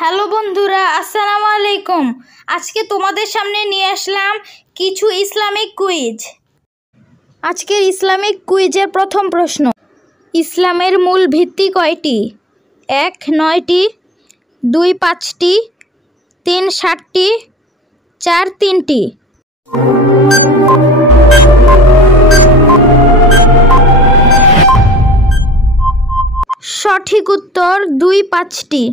Hello বন্ধুরা, আসসালামু আলাইকুম। আজকে তোমাদের সামনে নিয়ে আসলাম কিছু ইসলামিক কুইজ। আজকের ইসলামিক কুইজের প্রথম প্রশ্ন, ইসলামের মূল ভিত্তি কয়টি? 1 9টি, 2 5টি, 3 7টি, 4 3টি। সঠিক উত্তর 2 5টি।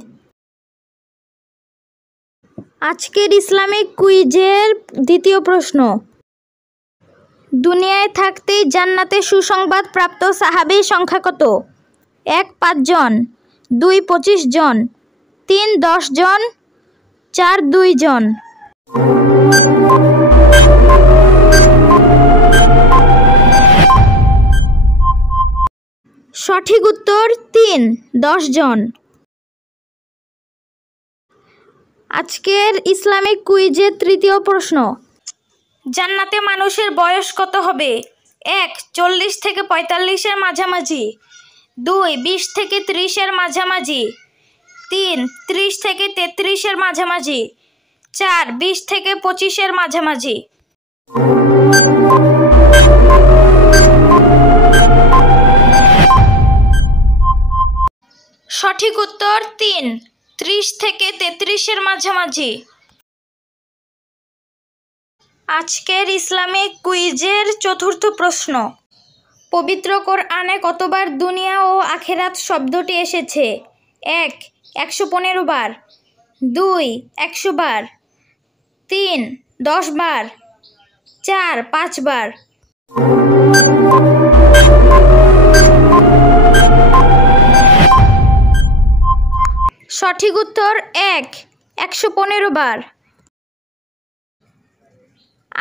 আজকের ইসলামিক কুইজের দ্বিতীয় প্রশ্ন, দুনিয়ায় থাকতেই জান্নাতে সুসংবাদ প্রাপ্ত সাহাবীর সংখ্যা কত? 1 5 জন, 2 25 জন, 3 10 জন, 4 2 জন। সঠিক উত্তর 3 10 জন। আজকের ইসলামিক কুইজের তৃতীয় প্রশ্ন, জান্নাতে মানুষের বয়স কত হবে? 1 40 থেকে 45-এর মাঝামাঝি, 2 20 থেকে 30-এর মাঝামাঝি, 3 30 থেকে 33-এর মাঝামাঝি, 4 20 থেকে 25-এর মাঝামাঝি। সঠিক উত্তর 3 30 থেকে 33-এর মাঝামাঝি। আজকের ইসলামিক কুইজের চতুর্থ প্রশ্ন, পবিত্র কোরআনে কতবার দুনিয়া ও আখিরাত শব্দটি এসেছে? 1 115 বার, 2 100 বার, 3 10 বার, 4 5 বার। সঠিক উত্তর 1 115 বার।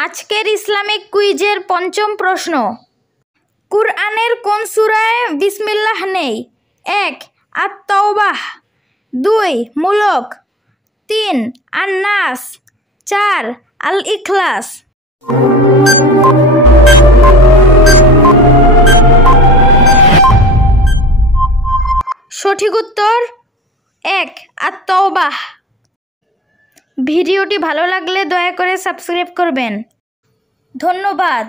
আজকের ইসলামিক কুইজের পঞ্চম প্রশ্ন, কুরআনের কোন সূরায় বিসমিল্লাহ নেই? 1 আত-তাওবাহ, 2 মুলক, 3 আন-নাস, 4 আল-ইখলাস। সঠিক উত্তর 1 আত-তাওবাহ। ভিডিওটি ভালো লাগলে দয়া করে সাবস্ক্রাইব করবেন। ধন্যবাদ।